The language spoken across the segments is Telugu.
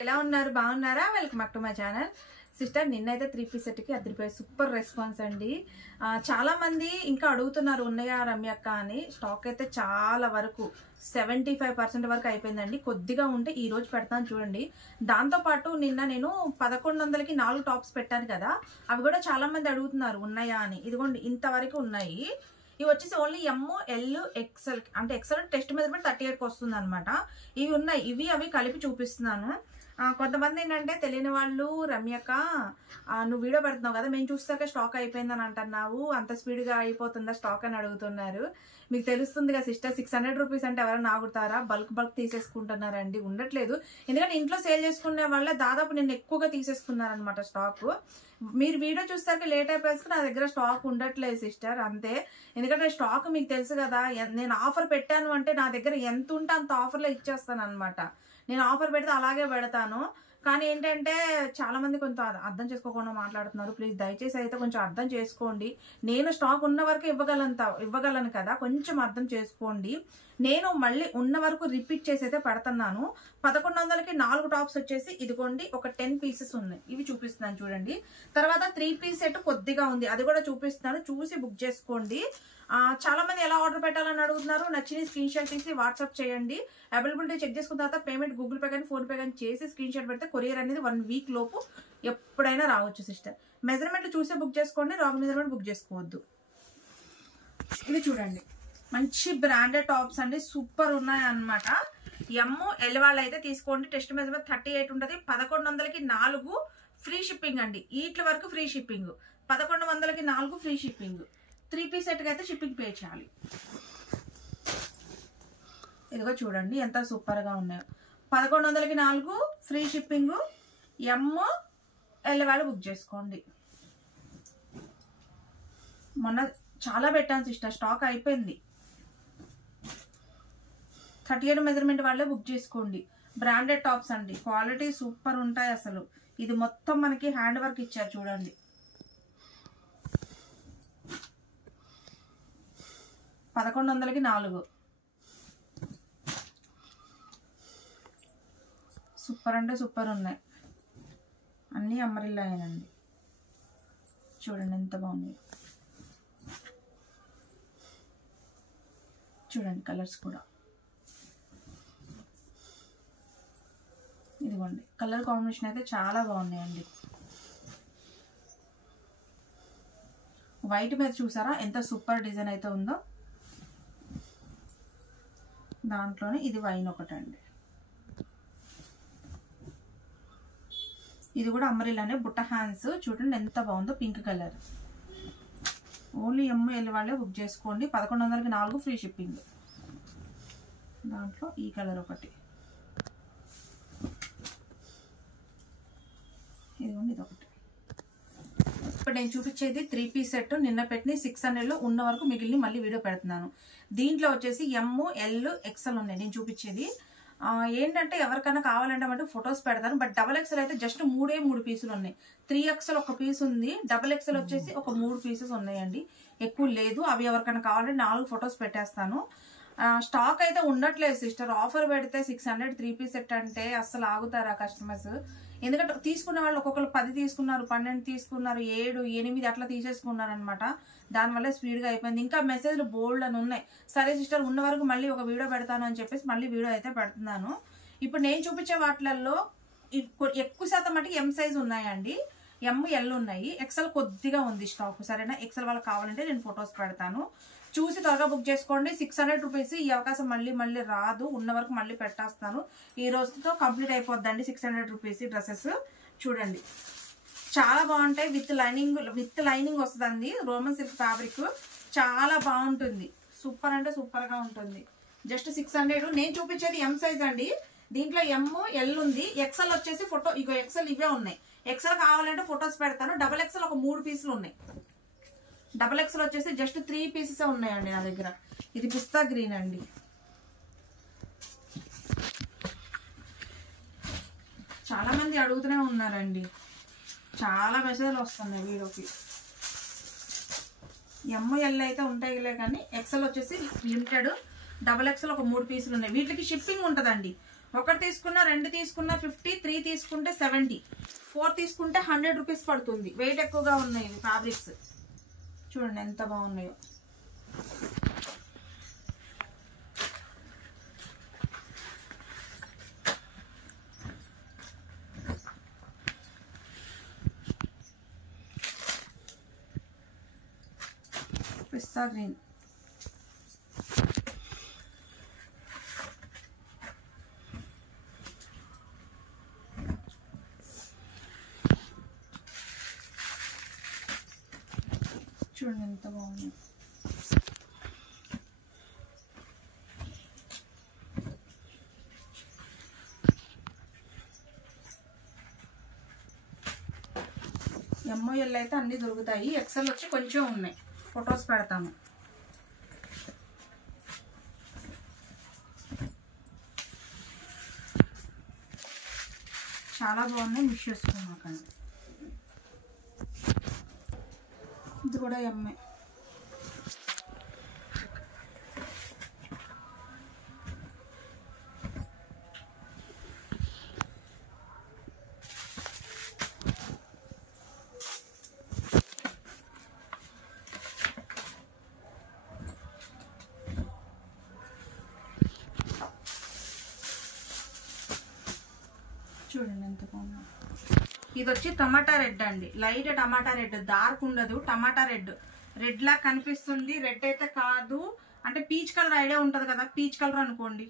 ఎలా ఉన్నారు బాగున్నారా welcome back to my channel sister నిన్నైతే 3 పీస్ సెట్ కి అదిరిపోయి సూపర్ రెస్పాన్స్ అండి చాలా మంది ఇంకా అడుగుతున్నారు ఉన్నాయా రమ్యక్క అని స్టాక్ అయితే చాలా వరకు 75% వరకు అయిపోయిందండి కొద్దిగా ఉంటే ఈ రోజు పెడతాను చూడండి దాంతో పాటు నిన్న నేను 1100కి 4 టాప్స్ పెట్టాను కదా అవి కూడా చాలా మంది అడుగుతున్నారు ఉన్నాయా అని ఇదిగోండి ఇంతవరకు ఉన్నాయి ఇవి వచ్చేసి ఓన్లీ ఎమ్ ఎల్ ఎక్సెల్ అంటే ఎక్సెల్ టెస్ట్ మెజర్మెంట్ 38కి వస్తుంది అనమాట ఇవి ఉన్నాయి ఇవి అవి కలిపి చూపిస్తున్నాను కొంతమంది ఏంటంటే తెలియని వాళ్ళు రమ్యక్క నువ్వు వీడియో పెడుతున్నావు కదా మేము చూస్తాక స్టాక్ అయిపోయిందని అంటున్నావు అంత స్పీడ్గా అయిపోతుందా స్టాక్ అని అడుగుతున్నారు మీకు తెలుస్తుంది కదా సిస్టర్ 600 రూపీస్ అంటే ఎవరైనా ఆగుతారా బల్క్ తీసేసుకుంటున్నారండి ఉండట్లేదు ఎందుకంటే ఇంట్లో సేల్ చేసుకునే వాళ్ళే దాదాపు నేను ఎక్కువగా తీసేసుకున్నారనమాట స్టాక్ మీరు వీడియో చూస్తాక లేట్ అయిపోయేసి నా దగ్గర స్టాక్ ఉండట్లేదు సిస్టర్ అంతే ఎందుకంటే స్టాక్ మీకు తెలుసు కదా నేను ఆఫర్ పెట్టాను అంటే నా దగ్గర ఎంత ఉంటే అంత ఆఫర్లో ఇచ్చేస్తాను అనమాట నేను ఆఫర్ పెడితే అలాగే పెడతాను కానీ ఏంటంటే చాలా మంది కొంత అర్థం చేసుకోకుండా మాట్లాడుతున్నారు ప్లీజ్ దయచేసి అయితే కొంచెం అర్థం చేసుకోండి నేను స్టాక్ ఉన్న వరకు ఇవ్వగలను కదా కొంచెం అర్థం చేసుకోండి నేను మళ్ళీ ఉన్న వరకు రిపీట్ చేసి అయితే పెడుతున్నాను 1100కి 4 టాప్స్ వచ్చేసి ఇదిగోండి ఒక 10 పీసెస్ ఉన్నాయి ఇవి చూపిస్తున్నాను చూడండి తర్వాత 3 పీస్ సెట్ కొద్దిగా ఉంది అది కూడా చూపిస్తున్నాను చూసి బుక్ చేసుకోండి చాలా మంది ఎలా ఆర్డర్ పెట్టాలని అడుగుతున్నారు నచ్చిన స్క్రీన్ షాట్ తీసి వాట్సాప్ చేయండి అవైలబిలిటీ చెక్ చేసుకున్న తర్వాత పేమెంట్ గూగుల్ పే కానీ ఫోన్ పే కానీ చేసి స్క్రీన్ షాట్ పెడితే కొరియర్ అనేది 1 వీక్ లోపు ఎప్పుడైనా రావచ్చు సిస్టర్ మెజర్మెంట్లు చూసే బుక్ చేసుకోండి రాంగ్ మెజర్మెంట్ బుక్ చేసుకోవద్దు ఇది చూడండి మంచి బ్రాండెడ్ టాప్స్ అండి సూపర్ ఉన్నాయి అన్నమాట ఎమ్ ఎల్ వాళ్ళు అయితే తీసుకోండి టెస్ట్ మెజర్మెంట్ 38 ఉంటుంది 1100కి 4 ఫ్రీ షిప్పింగ్ అండి వీటి వరకు ఫ్రీ షిప్పింగ్ 1100కి 4 ఫ్రీ షిప్పింగ్ 3 పీస్ సెట్కి అయితే షిప్పింగ్ పే చేయాలి ఇదిగో చూడండి ఎంత సూపర్గా ఉన్నాయో 1100కి 4 ఫ్రీ షిప్పింగ్ ఎమ్ ఎల్ వాళ్ళు బుక్ చేసుకోండి మొన్న చాలా పెట్టాను సిస్టర్ స్టాక్ అయిపోయింది 38 మెజర్మెంట్ వాళ్ళే బుక్ చేసుకోండి బ్రాండెడ్ టాప్స్ అండి క్వాలిటీ సూపర్ ఉంటాయి అసలు ఇది మొత్తం మనకి హ్యాండ్ వర్క్ ఇచ్చారు చూడండి $1100కి 4 సూపర్ అంటే సూపర్ ఉన్నాయి అన్నీ అమ్మరిల్లాయనండి చూడండి ఎంత బాగుంది చూడండి కలర్స్ కూడా ఇదిగోండి కలర్ కాంబినేషన్ అయితే చాలా బాగున్నాయండి వైట్ మీద చూసారా ఎంత సూపర్ డిజైన్ అయితే ఉందో దాంట్లోనే ఇది వైన్ ఒకటండి ఇది కూడా అమ్మరిల్లానే బుట్ట హ్యాండ్స్ చూడండి ఎంత బాగుందో pink colour only M L వాళ్ళే బుక్ చేసుకోండి 1100కి 4 ఫ్రీ షిప్పింగ్ దాంట్లో ఈ కలర్ ఒకటి ఇదిగోండి ఇది ఒకటి ఇప్పుడు నేను చూపించేది 3 పీస్ సెట్ నిన్న పెట్టిన 600లో ఉన్న వరకు మిగిలిన మళ్ళీ వీడియో పెడుతున్నాను దీంట్లో వచ్చేసి ఎమ్ ఎల్ ఎక్సెల్ ఉన్నాయి నేను చూపించేది ఏంటంటే ఎవరికైనా కావాలంటే అంటే ఫొటోస్ పెడతాను బట్ డబల్ ఎక్సెల్ అయితే జస్ట్ 3 పీసులు ఉన్నాయి 3XL ఒక పీస్ ఉంది డబల్ ఎక్సెల్ వచ్చేసి ఒక 3 పీసెస్ ఉన్నాయండి ఎక్కువ లేదు అవి ఎవరికైనా కావాలంటే 4 ఫొటోస్ పెట్టేస్తాను స్టాక్ అయితే ఉండట్లేదు సిస్టర్ ఆఫర్ పెడితే 600 3 పీస్ సెట్ అంటే అస్సలు ఆగుతారా కస్టమర్స్ ఎందుకంటే తీసుకున్న వాళ్ళు ఒక్కొక్కరు 10 తీసుకున్నారు 12 తీసుకున్నారు 7 8 అట్లా తీసేసుకున్నారు అనమాట దానివల్ల స్పీడ్గా అయిపోయింది ఇంకా మెసేజ్లు బోల్డ్ అని ఉన్నాయి సరే సిస్టర్ ఉన్న వరకు మళ్ళీ ఒక వీడియో పెడతాను అని చెప్పేసి మళ్ళీ వీడియో అయితే పెడుతున్నాను ఇప్పుడు నేను చూపించే వాటిల్లో ఎక్కువ శాతం మటుకు ఎం సైజ్ ఉన్నాయండి ఎమ్ ఎల్ ఉన్నాయి ఎక్సెల్ కొద్దిగా ఉంది స్టాక్ సరేనా ఎక్సెల్ వాళ్ళకి కావాలంటే నేను ఫొటోస్ పెడతాను చూసి త్వరగా బుక్ చేసుకోండి 600 రూపీస్ ఈ అవకాశం మళ్ళీ రాదు ఉన్న వరకు మళ్ళీ పెట్టేస్తాను ఈ రోజుతో కంప్లీట్ అయిపోద్దండి 600 రూపీస్ డ్రెస్సెస్ చూడండి చాలా బాగుంటాయి విత్ లైనింగ్ వస్తుందండి రోమన్ సిల్క్ ఫ్యాబ్రిక్ చాలా బాగుంటుంది సూపర్ అంటే సూపర్ గా ఉంటుంది జస్ట్ 600 నేను చూపించేది ఎం సైజ్ అండి దీంట్లో ఎమ్ ఎల్ ఉంది ఎక్సెల్ వచ్చేసి ఫోటో ఇగో ఎక్సెల్ ఇవే ఉన్నాయి ఎక్సెల్ కావాలంటే ఫొటోస్ పెడతాను డబల్ ఎక్సెల్ ఒక 3 పీసులు ఉన్నాయి డబల్ ఎక్సెల్ వచ్చేసి జస్ట్ 3 పీసెస్ ఉన్నాయండి నా దగ్గర ఇది పిస్తా గ్రీన్ అండి చాలా మంది అడుగుతూనే ఉన్నారండి చాలా మెసేజ్లు వస్తున్నాయి వీడియోకి ఎమ్ ఎల్ అయితే ఉంటాయిలే కానీ ఎక్సెల్ వచ్చేసి లిమిటెడ్ డబల్ ఎక్సెల్ ఒక 3 పీసులు ఉన్నాయి వీటికి షిప్పింగ్ ఉంటుందండి ఒకటి తీసుకున్నా 2 తీసుకున్నా 50, 3 తీసుకుంటే 70, 4 తీసుకుంటే 100 రూపీస్ పడుతుంది. వెయిట్ ఎక్కువగా ఉన్నాయి ఫ్యాబ్రిక్స్. చూడండి ఎంత బాగున్నాయో. పిస్తా గ్రీన్, చూడండి ఎంత బాగుంది. ఎంఓఎల్ అయితే అన్ని దొరుకుతాయి. ఎక్సెల్ వచ్చి కొంచెం ఉన్నాయి, ఫొటోస్ పెడతాను. చాలా బాగున్నాయి, మిస్ చేసుకోమాకండి. ఇది కూడా ఎంఏ. చూడండి ఎంత బాగుంది. ఇది వచ్చి టమాటా రెడ్ అండి, లైట్ టమాటా రెడ్, డార్క్ ఉండదు. టమాటా రెడ్, రెడ్ లా కనిపిస్తుంది. రెడ్ అయితే కాదు, అంటే పీచ్ కలర్ ఐడియా ఉంటది కదా, పీచ్ కలర్ అనుకోండి.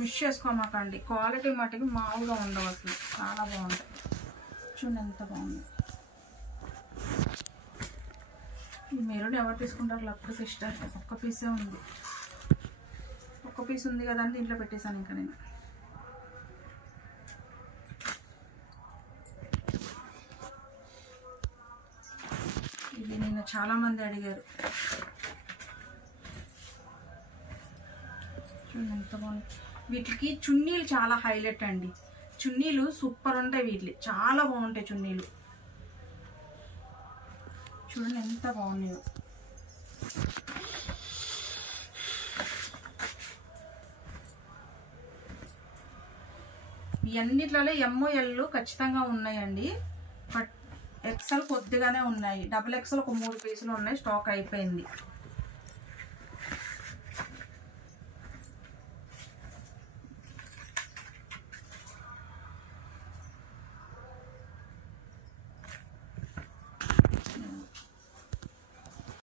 మిస్ చేసుకోమాకండి. క్వాలిటీ మటుకు మామూలుగా ఉండవు అసలు, చాలా బాగుంటాయి. చూడండి ఎంత బాగుంది. ఈ మెరూన్ ఎవరు తీసుకుంటారు? లప్పుడు సిస్టర్. ఒక్క పీసే ఉంది, ఒక్క పీస్ ఉంది కదా అని దీంట్లో పెట్టేశాను ఇంకా నేను. ఇది నిన్న చాలా మంది అడిగారు. చూడండి ఎంత బాగుంది. వీటికి చున్నీలు చాలా హైలైట్ అండి. చున్నీలు సూపర్ ఉంటాయి, వీటికి చాలా బాగుంటాయి చున్నీలు. చూడండి ఎంత బాగున్నాయో. ఇవన్నిట్లలో ఎంఓఎల్ ఖచ్చితంగా ఉన్నాయండి, బట్ ఎక్సెల్ కొద్దిగానే ఉన్నాయి. డబుల్ ఎక్సెల్ ఒక 3 పీసులు ఉన్నాయి, స్టాక్ అయిపోయింది.